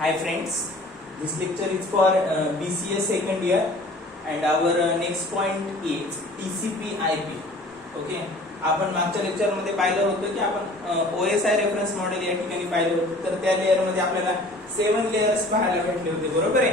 Hi friends, this lecture is for BCA second year and our next point is TCP/IP. Okay, आपण मागच्या lecture मध्ये पाहिलं होतं की आपण OSI रेफरन्स मॉडेल या ठिकाणी पाहिलं होतं. तर त्या लेयर मध्ये आपल्याला 7 लेयर्स पाहायला भेटले होते, बरोबर आहे.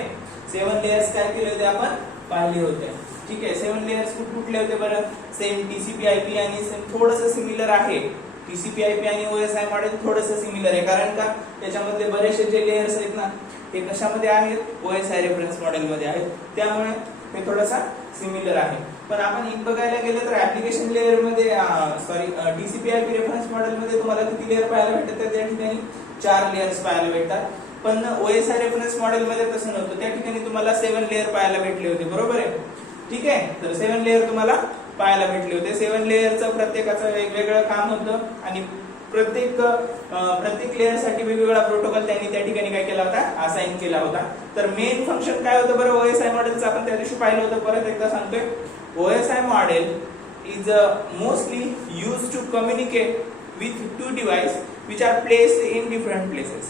7 लेयर्स काय केले होते आपण पाहिले होते. ठीक आहे, 7 लेयर्स कुठले होते बरं. सेम TCP/IP आणि सेम थोडंसं सिमिलर आहे. TCP/IP आणि OSI मॉडेल थोडंसं सिमिलर आहे, कारण का त्याच्यामध्ये बरेचसे जे लेयर्स आहेत ना ते कशामध्ये आहेत, OSI रेफरन्स मॉडेल मध्ये आहेत, त्यामुळे ते थोडासा सिमिलर आहे. पण आपण एक बघायला गेलं तर ऍप्लिकेशन लेयर मध्ये TCP/IP रेफरन्स मॉडेल मध्ये तुम्हाला किती लेयर पाहायला भेटतात, तर त्या ठिकाणी 4 लेयर्स पाहायला भेटतात. पण OSI रेफरन्स मॉडेल मध्ये तसं नव्हतं, त्या ठिकाणी तुम्हाला 7 लेयर पाहायला भेटले होते, बरोबर आहे. ठीक आहे, तर 7 लेयर तुम्हाला पाहायला भेटले होते. 7 लेयरचं प्रत्येकाचं वेगवेगळं काम होतं आणि प्रत्येक लेयर साठी वेगवेगळा प्रोटोकॉल त्यांनी त्या ठिकाणी काय केला होता, असाइन केला होता. तर मेन फंक्शन काय होतं बरं OSI मॉडेलचं, आपण त्या दिवशी पाहिलं होतं, परत एकदा सांगतोय. OSI model is mostly used to communicate with two devices which are placed in different places.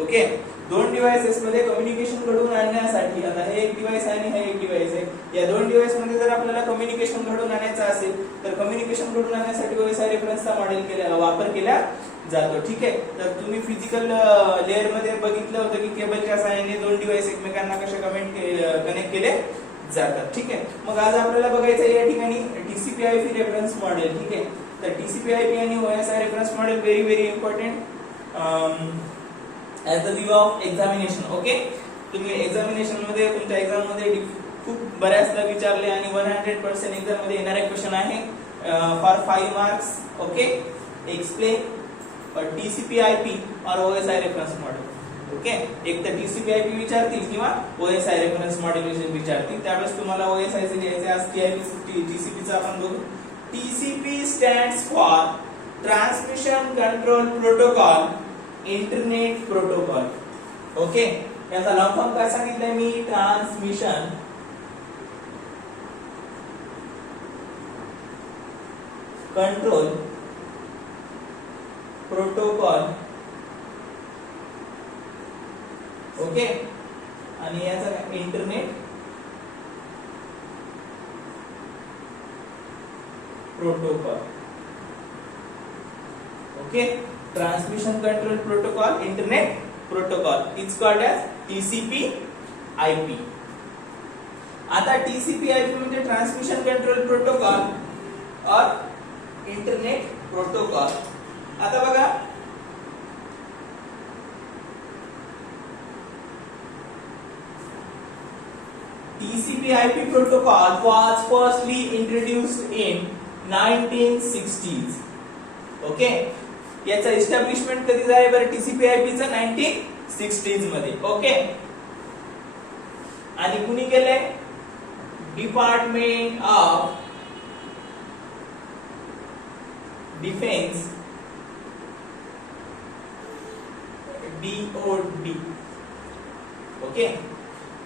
Okay, दोन डिव्हाइसेस मध्ये कम्युनिकेशन घडवून आणण्यासाठी, आता हे एक डिव्हाइस आहे आणि हे एक डिव्हाइस आहे, या दोन डिव्हाइस मध्ये जर आपल्याला कम्युनिकेशन घडवून आणायचं असेल तर कम्युनिकेशन घडवून आणण्यासाठी OSI रेफरन्सचा मॉडेल वापर केला जातो. ठीक आहे, तर तुम्ही फिजिकल लेयर मध्ये बघितलं होतं की केबलच्या सहाय्याने दोन डिव्हाइस एकमेकांना कसे कनेक्ट केले जातात. ठीक आहे, मग आज आपल्याला बघायचं आहे या ठिकाणी TCP/IP रेफरन्स मॉडेल. ठीक आहे, तर TCP/IP आणि OSI reference model very important as the view of examination. Okay, तुम्ही एक्झामिनेशन मध्ये तुमच्या एक्झाम मध्ये खूप बऱ्याचदा विचारले आणि 100% एक्झाम मध्ये येणारे क्वेश्चन आहे for 5 marks. Okay, explain TCP/IP और OSI रेफरन्स मॉडेल. ओके, एक तर TCP/IP विचारतील किंवा OSI रेफरन्स मॉडेल विचारतील. त्यावेळेस तुम्हाला OSI चे घ्यायचे, आज TCP चा आपण बघू. TCP stands for transmission control protocol internet protocol. Okay, याचा लॉंग फॉर्म काय सांगितलंय मी, ट्रान्समिशन कंट्रोल प्रोटोकॉल. ओके, आणि याचा internet protocol. Okay, transmission control protocol internet protocol is called as TCP/IP. आता TCP/IP म्हणजे ट्रान्समिशन कंट्रोल प्रोटोकॉल और internet protocol. आता बघा, TCP/IP protocol was firstly introduced in 1960s. Okay, याचा एस्टॅब्लिशमेंट कधी झाले बरं TCP/IP चं 1960s मध्ये. ओके, आणि कुणी केले, department of defence, DOD. Okay,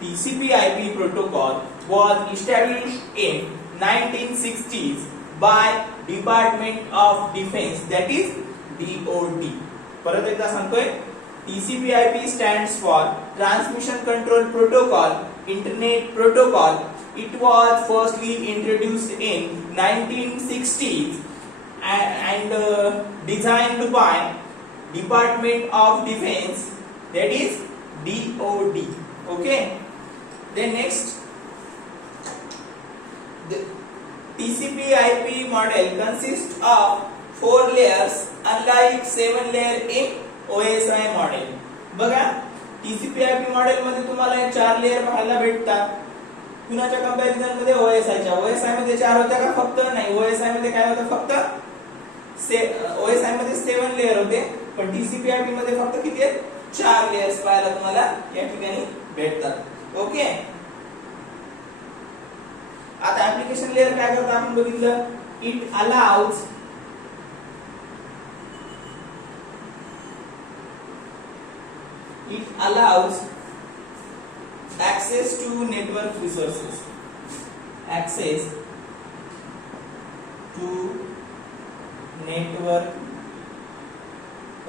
TCP/IP protocol was established in 1960s by Department of Defense, that is DOD. परत एकदा सांगतोय, TCP/IP stands for Transmission Control Protocol Internet Protocol. It was firstly introduced in 1960s and designed by Department of Defense, that is DOD. Okay, then next, the TCP/IP model consists of 4 layers unlike 7 layer in OSI model. बघा, TCP/IP model मध्ये तुम्हाला 4 layer पाहायला भेटतात. कुणाच्या comparison मध्ये, OSI च्या. OSI मध्ये 4 होत्या का, फक्त नाही. OSI मध्ये काय होतं, फक्त OSI मध्ये 7 लेयर होते, पण TCP/IP मध्ये फक्त किती आहेत, 4 लेयर्स पाहायला तुम्हाला या ठिकाणी भेटतात. ओके, आता ऍप्लिकेशन लेयर काय करतं आपण बघितलं. It allows access to network resources. Access to network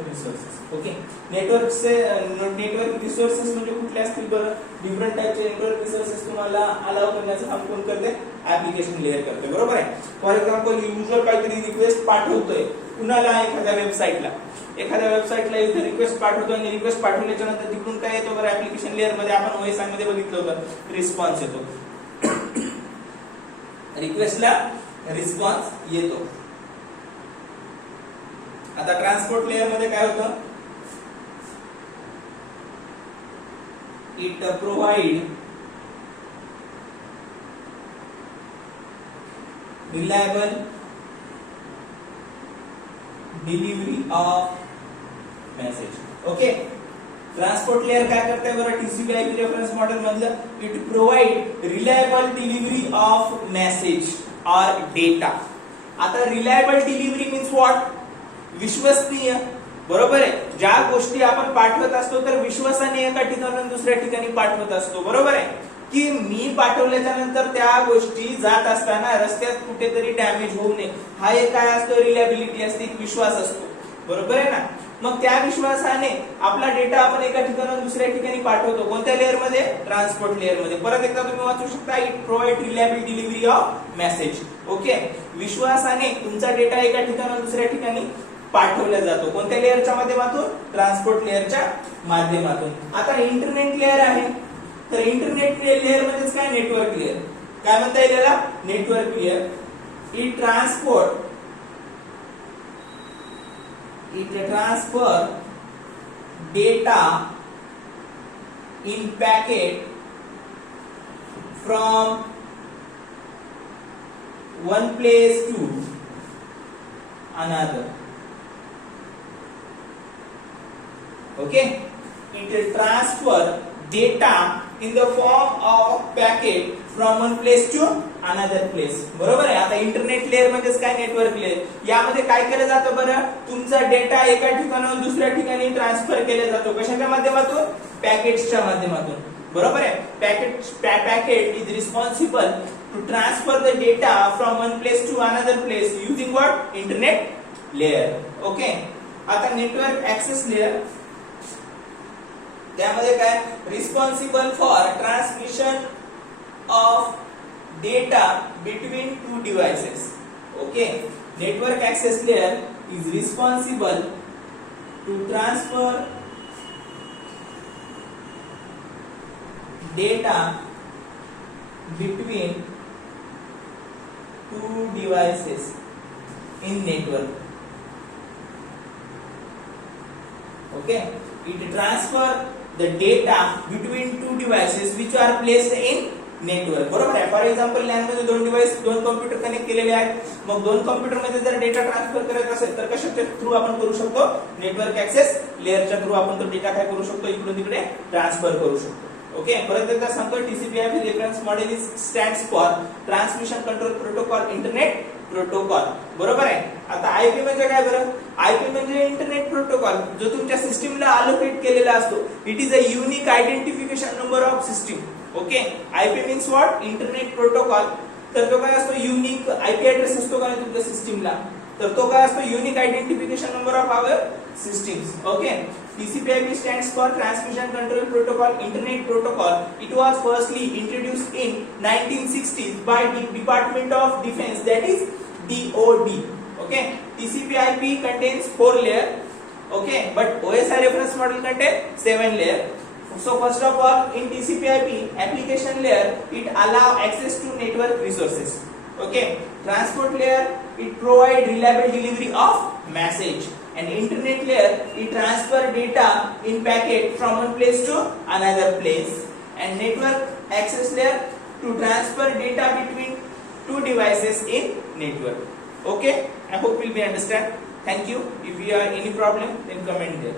resources. Okay, network resources म्हणजे कुठले असतील बरं? डिफरंट टाइपचे नेटवर्क रिसोर्सेस तुम्हाला अलाउ करण्याचं काम कोण करते? ऍप्लिकेशन लेयर करते, बरोबर आहे. फॉर एक्झाम्पल युजर काहीतरी रिक्वेस्ट पाठवतोय कुणाला, एखाद्या वेबसाईटला इथे रिक्वेस्ट पाठवतो आणि रिक्वेस्ट पाठवल्याच्या नंतर तिकडून काय येतो बरं? ऍप्लिकेशन लेयर मध्ये आपण ओएसआय मध्ये बघितलं होतं, रिस्पॉन्स येतो. रिक्वेस्टला रिस्पॉन्स येतो. आता ट्रान्सपोर्ट लेयर मध्ये काय होतं? It provide reliable delivery of message. Okay, transport layer काय करते बरं? TCP/IP रेफरन्स मॉडेल मधलं it provide reliable delivery of message or data. आता रिलायबल डिलिव्हरी मीन्स व्हॉट? विश्वसनीय, बरोबर आहे. ज्या गोष्टी आपण पाठवत असतो तर विश्वासाने एका ठिकाणाहून दुसऱ्या ठिकाणी पाठवत असतो, बरोबर आहे. की मी पाठवल्याच्या नंतर त्या गोष्टी जात असताना रस्त्यात कुठेतरी डॅमेज होऊ नये, हा एक काय असतो? रिलायबिलिटी असते, एक विश्वास असतो, बरोबर आहे ना. मग त्या विश्वासाने आपला डेटा आपण एका ठिकाणाहून दुसऱ्या ठिकाणी पाठवतो. कोणत्या लेयर मध्ये? ट्रान्सपोर्ट लेयर मध्ये. परत एकदा तुम्ही वाचू शकता, it provide reliable delivery of message. Okay, विश्वासाने तुमचा डेटा एका ठिकाणाहून दुसऱ्या ठिकाणी पाठवला जातो. कोणत्या लेयरच्या माध्यमातून? ट्रान्सपोर्ट लेयरच्या माध्यमातून. आता इंटरनेट लेयर आहे, तर इंटरनेट लेयर म्हणजेच काय? Network layer. काय म्हणता येईल याला? Network layer. It transfer data in packet from one place to another. Okay, it transfer data in the form of packet from one place to another place. बरोबर आहे. आता internet layer म्हणजेच काय? Network layer. यामध्ये काय केलं जातं बरं? तुमचा डेटा एका ठिकाणाहून दुसऱ्या ठिकाणी ट्रान्सफर केला जातो. कशाच्या माध्यमातून? पॅकेट्सच्या माध्यमातून, बरोबर आहे. Packet is responsible to transfer the data from one place to another place using what? Internet layer. Okay, आता नेटवर्क ऍक्सेस लेयर, त्यामध्ये काय? Responsible for transmission of data between two devices. Okay, network access layer is responsible to transfer data between two devices in network. Okay, it transfer the data between two devices which are placed in network. बरोबर आहे. For example LAN मध्ये दोन computer connect केलेले आहेत. मग दोन computer मध्ये जर डेटा ट्रान्सफर करायचा असेल तर कशाच्या थ्रू आपण करू शकतो? नेटवर्क ऍक्सेस लेयरच्या थ्रू आपण तो डेटा काय करू शकतो? इकडून तिकडे ट्रान्सफर करू शकतो. ओके, परत एकदा सांगतो, TCP/IP reference model stands for transmission control protocol internet protocol. बरोबर आहे. आता आयपी म्हणजे काय बरं? आयपी म्हणजे इंटरनेट प्रोटोकॉल जो तुमच्या सिस्टीमला अलोकेट केलेला असतो. It is a unique identification number of system. Okay, IP means what? Internet protocol. तर तो काय असतो? युनिक आयपी ऍड्रेस असतो का तुमच्या सिस्टीमला, तर तो काय असतो? Unique identification number of our systems. Okay, TCP/IP stands for Transmission Control Protocol Internet Protocol. It was firstly introduced in 1960s by the Department of Defense, that is DoD. Okay, TCP/IP contains 4 layer. Okay, but OSI reference model contains 7 layer. So first of all, in TCP/IP application layer, it allow access to network resources. Okay, transport layer, it provide reliable delivery of message. And internet layer, it transfer data in packet from one place to another place. And network access layer to transfer data between two devices in network. Okay, I hope you'll be understand. Thank you. If you have any problem, then comment there.